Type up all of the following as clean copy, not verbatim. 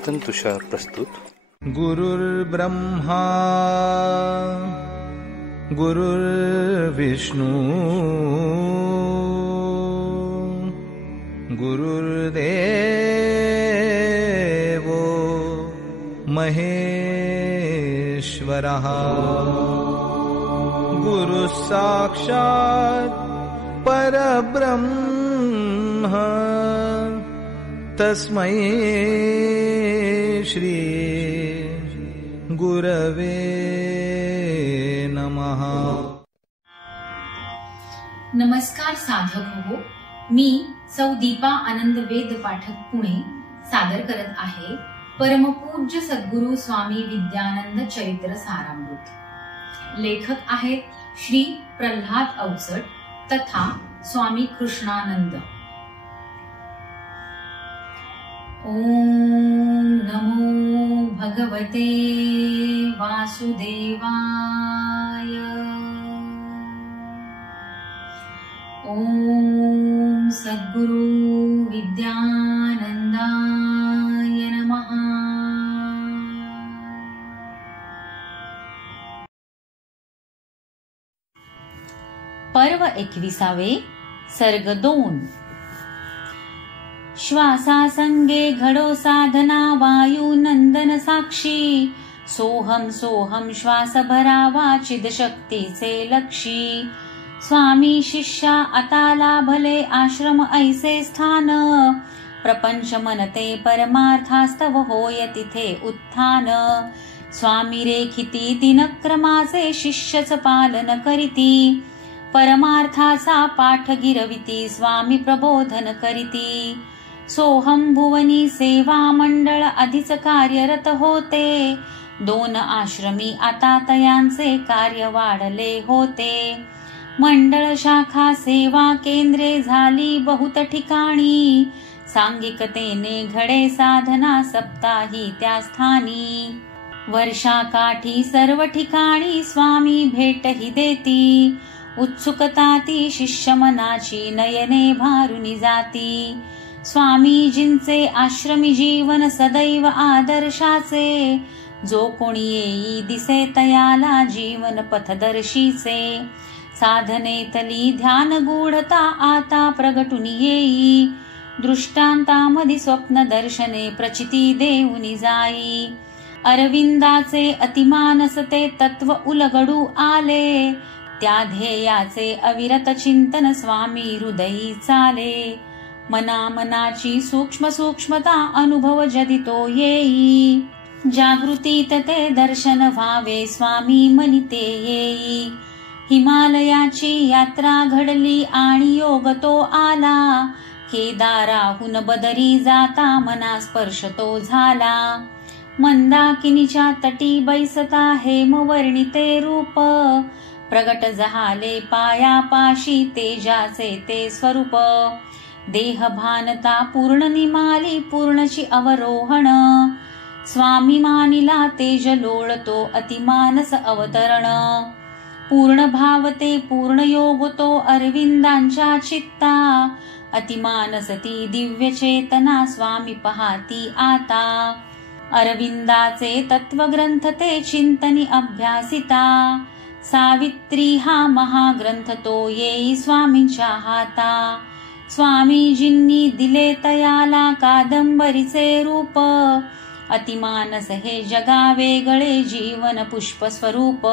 चिंतन तुषार प्रस्तुत. गुरुर्ब्रह्मा गुरुर्विष्णू गुरुर्देवो महेश्वरः गुरुः साक्षात् परब्रह्म तस्मै श्री गुरवे नमः. नमस्कार साधक हो, मी सौ दीपा आनंद वेद पाठक पुणे सादर करत आहे परमपूज्य सद्गुरु स्वामी विद्यानंद चरित्र सारामृत. लेखक आहेत श्री प्रल्हाद अवचट तथा स्वामी कृष्णानंद. ओम नमो भगवते वासुदेवाय. ओम सद्गुरु विद्यानंदाय नमः. पर्व 21. सर्ग 2. श्वासासंगे घडो साधना वायू नंदन साक्षी. सोहम सोहम श्वास भरावा चिद शक्तीचे लक्षी. स्वामी शिष्या आता लाभले आश्रम ऐसे स्थान. प्रपंच मनते परमार्थास्तव होय तिथे उत्थान. स्वामी रेखिती दिनक्रमाचे शिष्यच पालन करीती. परमार्थाचा पाठ गिरविती स्वामी प्रबोधन करीती. सोहम भुवनी सेवा मंडळ आधीच कार्यरत होते. 2 आश्रमी आता तयांचे कार्य वाढले होते. मंडळ शाखा सेवा केंद्रे झाली बहुत ठिकाणी. सांगिकतेने घडे साधना सप्ताही त्या स्थानी. वर्षाकाठी सर्व ठिकाणी स्वामी भेटही देती. उत्सुकता ती शिष्य मनाची नयने भारुनी जाती. स्वामीजींचे आश्रमी जीवन सदैव आदर्शाचे. जो कोणी येई दिसे तयाला जीवन पथदर्शीचे. साधनेतली ध्यान गूढता आता प्रगटुनी येई. दृष्टांतामधी स्वप्न दर्शने प्रचिती देऊनी जाई. अरविंदाचे अतिमानस ते तत्व उलगडू आले. त्या ध्येयाचे अविरत चिंतन स्वामी हृदयी चाले. मनामनाची सूक्ष्म सूक्ष्मता अनुभव जदितो येई. जागृतीत ते दर्शन व्हावे स्वामी मनिते येई. हिमालयाची यात्रा घडली आणि योग तो आला. केदाराहून बदरी जाता मना स्पर्श तो झाला. मंदाकिनीच्या तटी बैसता हेमवर्णिते रूप. प्रगट झाले पायापाशी तेजाचे ते स्वरूप. देह भानता पूर्ण निमाली पूर्णची अवरोहण. स्वामी मानिला तेज लोळतो अतिमानस अवतरण. पूर्ण भावते पूर्ण योग तो अरविंदांच्या चित्ता. अतिमानस ती दिव्य चेतना स्वामी पाहती आता. अरविंदाचे तत्वग्रंथ ते चिंतनी अभ्यासिता. सावित्री हा महाग्रंथ तो येई स्वामींच्या हाता. स्वामीजींनी दिले तयाला कादंबरीचे रूप. अतिमानस हे जगा वेगळे जीवन पुष्प स्वरूप.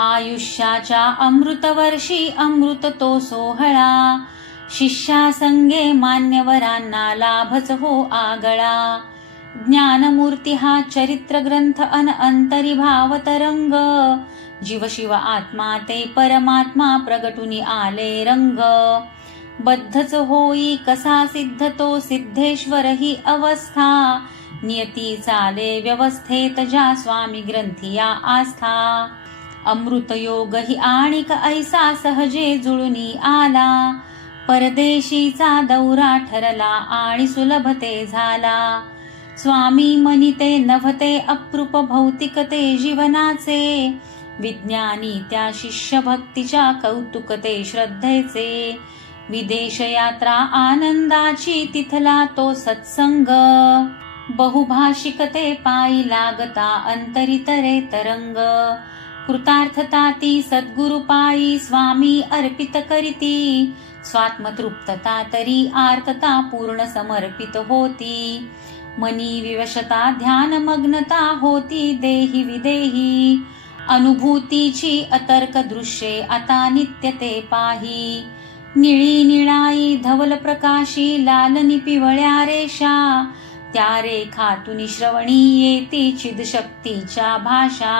आयुष्याच्या अमृत वर्षी अमृत तो सोहळा. शिष्यासंगे मान्यवरांना लाभच हो आगळा. ज्ञानमूर्ती हा चरित्र ग्रंथ अन अंतरी भावतरंग. जीव शिव आत्मा ते परमात्मा प्रगटुनी आले रंग. बद्धच होई कसा सिद्ध तो सिद्धेश्वर ही अवस्था. नियती चाले व्यवस्थेत ज्या स्वामी ग्रंथिया आस्था. अमृत योग ही आणिक ऐसा सहजे जुळूनी आला. परदेशीचा दौरा ठरला आणि सुलभते झाला. स्वामी मनिते नभते अप्रूप भौतिकते जीवनाचे. विज्ञानी त्या शिष्य भक्तीच्या कौतुकते श्रद्धेचे. विदेश यात्रा आनंदाची तिथला तो सत्संग. बहुभाषिकते पायी लागता अंतरितरे तरंग, कृतार्थता ती सद्गुरु पायी स्वामी अर्पित करीती, स्वात्मतृप्तता तरी आर्तता पूर्ण समर्पित होती, मनी विवशता ध्यान मग्नता होती देही विदेही, अनुभूतीची अतर्क दृश्ये आता नित्य ते पाही, निळी निळाई धवल प्रकाशी लालनी पिवळ्या रेषा, त्या रेखातून श्रवणी येती चिद शक्तीच्या भाषा,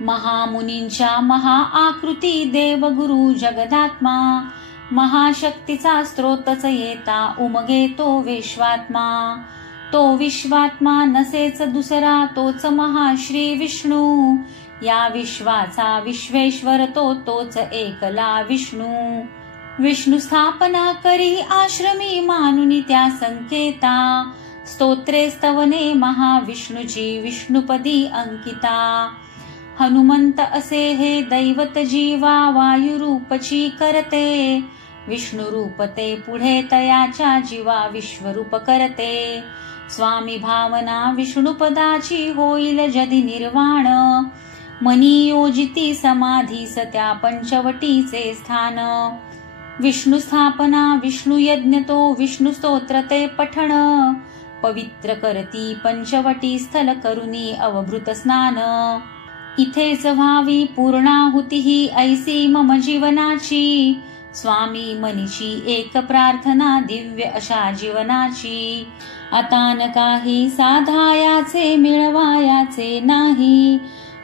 महामुनींच्या महाआकृती देवगुरु जगदात्मा, महाशक्तीचा स्त्रोतच येता उमगे तो विश्वात्मा, तो विश्वात्मा नसेच दुसरा तोच महाश्री विष्णू, या विश्वाचा विश्वेश्वर तोच एकला विष्णू, विष्णू स्थापना करी आश्रमी मानुनी त्या संकेता, स्तोत्रे स्तवने महाविष्णूची विष्णुपदी अंकिता, हनुमंत असे हे दैवत जीवा वायुरूपची करते, विष्णुरूप ते पुढे तयाच्या जीवा विश्वरूप करते, स्वामी भावना विष्णुपदाची होईल जदी निर्वाण, मनी योजिती समाधीस त्या पंचवटीचे स्थान, विष्णू स्थापना विष्णू यज्ञ तो विष्णू स्तोत्र ते पठण, पवित्र करती पंचवटी स्थल करुनी अवभृत स्नान, इथेच व्हावी पूर्णाहुती ही ऐसी मम जीवनाची, स्वामी मनीची एक प्रार्थना दिव्य अशा जीवनाची, आता न काही साधायाचे मिळवायाचे नाही,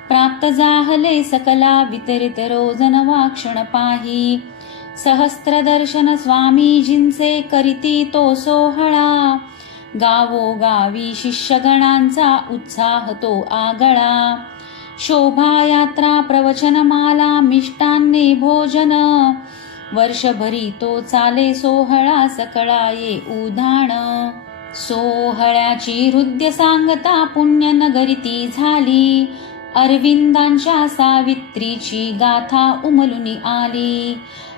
प्राप्त जाहले सकला वितरित रोज नवा क्षण पाही, सहस्त्र दर्शन स्वामीजींचे करीती तो सोहळा, गावोगावी शिष्यगणांचा उत्साह तो आगळा, शोभायात्रा प्रवचनमाला मिष्टान्ने भोजन, वर्षभरी तो चाले सोहळा सकळा ये उधाण, सोहळ्याची हृदय सांगता पुण्य नगरीती झाली, अरविंदांच्या सावित्रीची गाथा उमलुनी आली,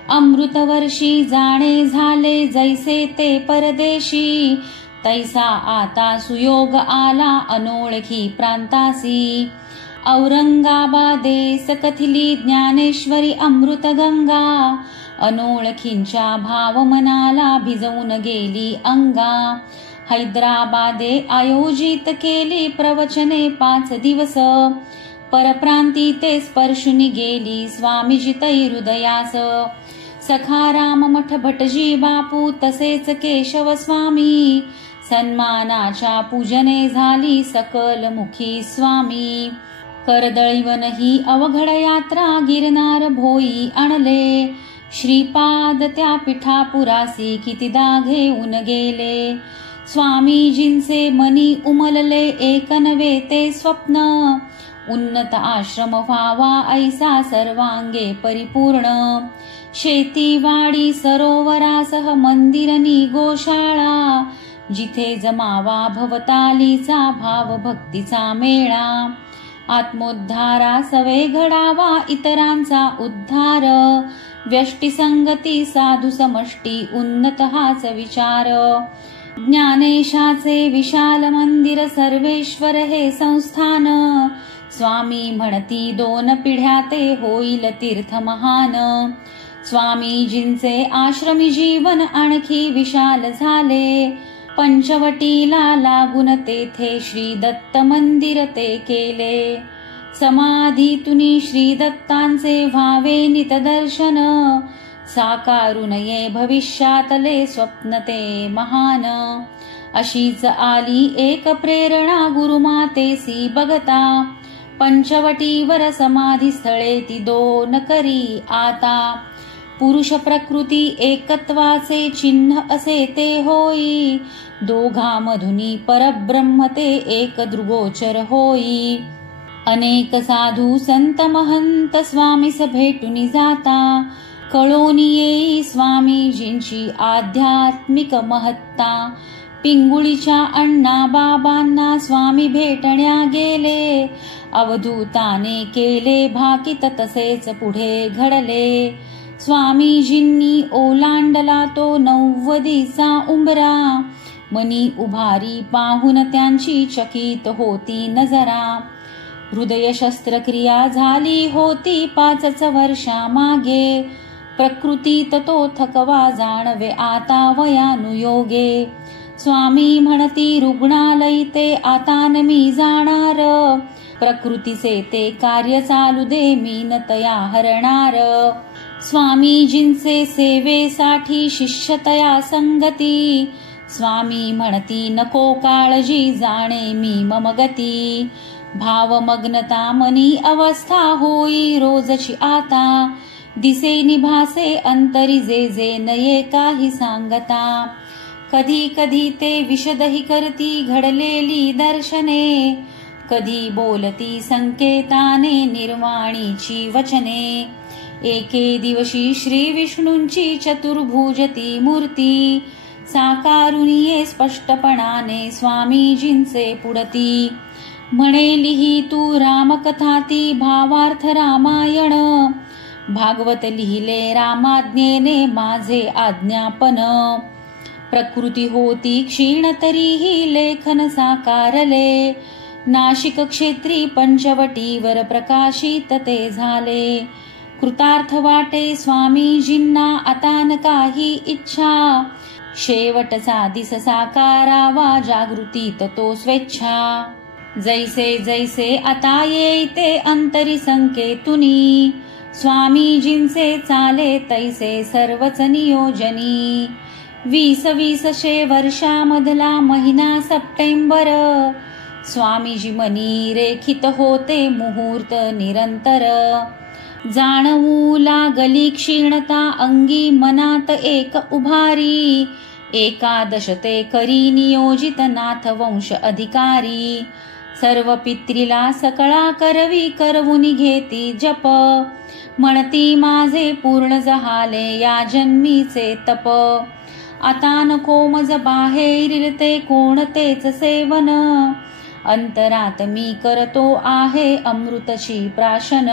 अमृत वर्षी जाणे झाले जैसे ते परदेशी, तैसा आता सुयोग आला अनोळखी प्रांतासी, औरंगाबादेस कथिली ज्ञानेश्वरी अमृत गंगा, अनोळखींच्या भाव मनाला भिजवून गेली अंगा, हैदराबादे आयोजित केली प्रवचने 5 दिवस, परप्रांती ते स्पर्शुनी गेली स्वामीजी तै हृदयास, सखाराम मठ भटजी बापू तसेच केशव स्वामी, सन्मानाच्या पूजने झाली सकल मुखी स्वामी, करदळीवन ही अवघड यात्रा गिरनार भोई आणले, श्रीपाद त्या पिठापुरासी कितीदा घेऊन गेले, स्वामीजींचे मनी उमलले एक नवे ते स्वप्न, उन्नत आश्रम व्हावा ऐसा सर्वांगे परिपूर्ण, शेतीवाडी सरोवरासह मंदिरनी गोशाळा, जिथे जमावा भवतालीचा भाव भक्तीचा मेळा, आत्मोद्धारा सवे घडावा इतरांचा उद्धार, व्यष्टी संगती साधू समष्टी उन्नत हाच विचार, ज्ञानेशाचे विशाल मंदिर सर्वेश्वर हे संस्थान, स्वामी म्हणती 2 पिढ्या ते होईल तीर्थ महान, स्वामीजींचे आश्रमी जीवन आणखी विशाल झाले, पंचवटीला लागून तेथे श्री दत्त मंदिर ते केले, समाधीतुनी श्री दत्तांचे व्हावे नितदर्शन, साकारून ये भविष्यातले स्वप्न ते महान, अशीच आली एक प्रेरणा गुरुमातेसी बघता, पंचवटीवर समाधी स्थळे ती 2 करी आता, पुरुष प्रकृती एकत्वाचे चिन्ह असे ते होई, दोघांमधुनी परब्रह्म ते एक दृगोचर होई, अनेक साधू संत महंत स्वामीस भेटून जाता, कळोनी येई स्वामीजींची आध्यात्मिक महत्ता, पिंगुळीच्या अण्णा बाबांना स्वामी भेटण्या गेले, अवधूताने केले भाकित तसेच पुढे घडले, स्वामीजींनी ओलांडला तो 90चा उंबरा, मनी उभारी पाहून त्यांची चकित होती नजरा. हृदय शस्त्रक्रिया झाली होती 5 वर्षा मागे. प्रकृतीत तो थकवा जाणवे आता वयानुयोगे. स्वामी म्हणती रुग्णालय ते आता न मी जाणार. प्रकृतीचे ते कार्य चालू दे मी न तया हरणार. स्वामीजींचे सेवेसाठी शिष्यतया संगती. स्वामी म्हणती नको काळजी जाणे मी मम गती. भावमग्नता मनी अवस्था होई रोजची आता. दिसे निभासे अंतरी जे जे नये काही सांगता. कधी कधी ते विशदही करती घडलेली दर्शने. कधी बोलती संकेताने निर्वाणीची वचने. एके दिवशी श्री विष्णूंची चतुर्भुजती मूर्ती. साकारून ये स्पष्टपणाने स्वामीजींचे पुढती. म्हणे लिही तू रामकथाती भावार्थ रामायण. भागवत लिहिले रामाज्ञेने माझे आज्ञापन. प्रकृती होती क्षीण तरीही लेखन साकारले. नाशिक क्षेत्री पंचवटीवर प्रकाशित ते झाले. कृतार्थ वाटे स्वामीजींना आता न काही इच्छा. शेवटचा दिस साकारावा जागृतीत तो स्वेच्छा. जैसे जैसे आता येते अंतरी संकेतुनी. स्वामीजींचे चाले तैसे सर्वच नियोजनी. 20 वर्षामधला महिना सप्टेंबर. स्वामीजी मनी रेखित होते मुहूर्त निरंतर. जाणवू लागली क्षीणता अंगी मनात एक उभारी. 11 ते करी नियोजित नाथ वंश अधिकारी. सर्व पित्रीला सकळा करवी करवून घेती जप. म्हणती माझे पूर्ण झाले या जन्मीचे तप. आता नको मज बाहेरील कोणतेच सेवन. अंतरात मी करतो आहे अमृतची प्राशन.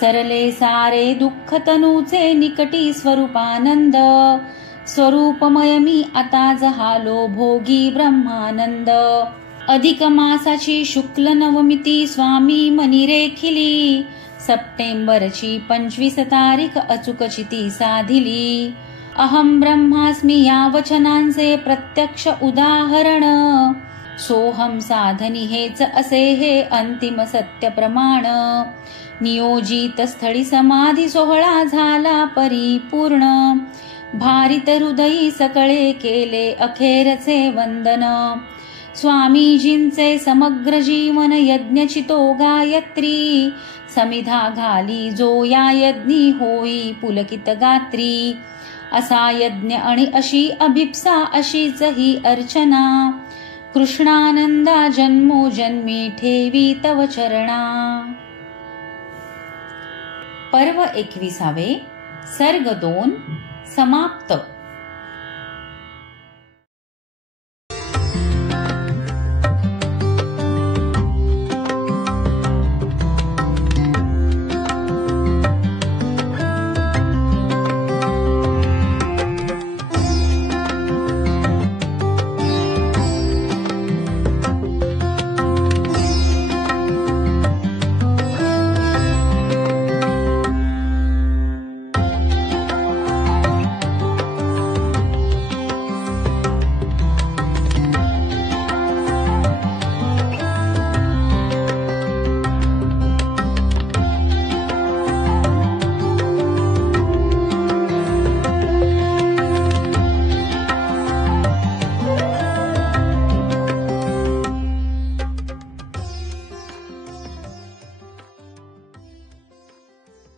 सरले सारे दुःख तनूचे निकटी स्वरूपानंद. स्वरूपमय मी आता झालो भोगी ब्रह्मानंद. अधिक मासाची शुक्ल नवमिती स्वामी मनी रेखिली. सप्टेंबरची 25 तारीख अचूकची ती साधिली. अहम ब्रह्मास्मी या वचनांचे प्रत्यक्ष उदाहरण. सोहम साधनी हेच असे हे अंतिम सत्य प्रमाण. नियोजित स्थळी समाधी सोहळा झाला परिपूर्ण. भारित हृदयी सकळे केले अखेरचे वंदन. स्वामीजींचे समग्र जीवन यज्ञचितो गायत्री. समिधा घाली जो या यज्ञी होई पुलकित गात्री. असा यज्ञ आणि अशी अभिप्सा अशीच ही अर्चना. कृष्णानंदा जन्मोजन्मी ठेवी तव चरणा. पर्व 21 सर्ग 2 समाप्त.